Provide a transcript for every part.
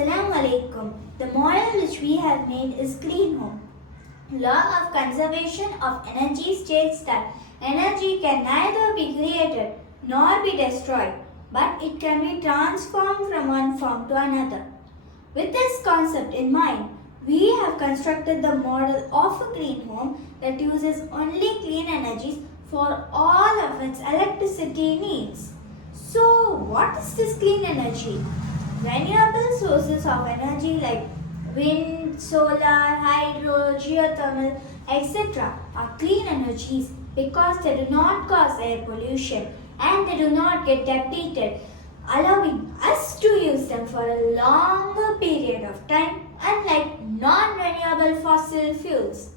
Assalamu alaikum. The model which we have made is clean home. Law of conservation of energy states that energy can neither be created nor be destroyed, but it can be transformed from one form to another. With this concept in mind, we have constructed the model of a clean home that uses only clean energies for all of its electricity needs. So, what is this clean energy? Renewable sources of energy like wind, solar, hydro, geothermal, etc. are clean energies because they do not cause air pollution and they do not get depleted, allowing us to use them for a longer period of time, unlike non-renewable fossil fuels.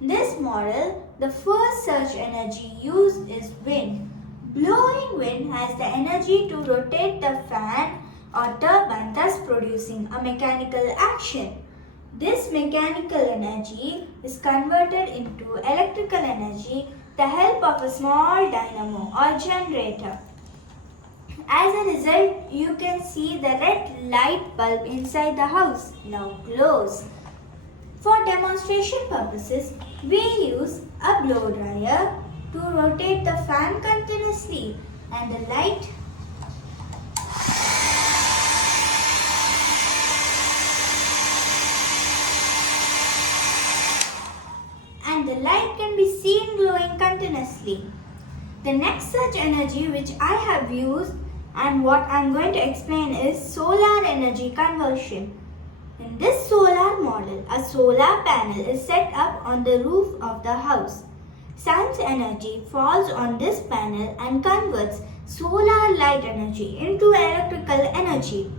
In this model, the first such energy used is wind. Blowing wind has the energy to rotate the fan or turbine, thus producing a mechanical action. This mechanical energy is converted into electrical energy with the help of a small dynamo or generator. As a result, you can see the red light bulb inside the house now glows. For demonstration purposes, we use a blow dryer to rotate the fan continuously and the light can be seen glowing continuously. The next such energy which I have used and what I am going to explain is solar energy conversion. In this solar model, a solar panel is set up on the roof of the house. Sun's energy falls on this panel and converts solar light energy into electrical energy.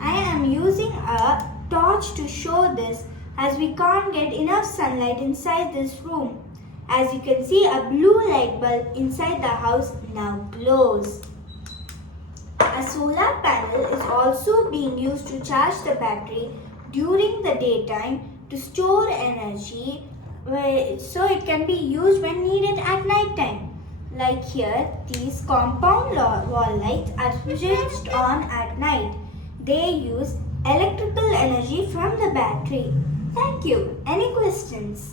I am using a torch to show this as we can't get enough sunlight inside this room. As you can see, a blue light bulb inside the house now glows. A solar panel is also being used to charge the battery during the daytime to store energy so it can be used when needed at night time. Like here, these compound wall lights are switched on at night. They use electrical energy from the battery. Thank you. Any questions?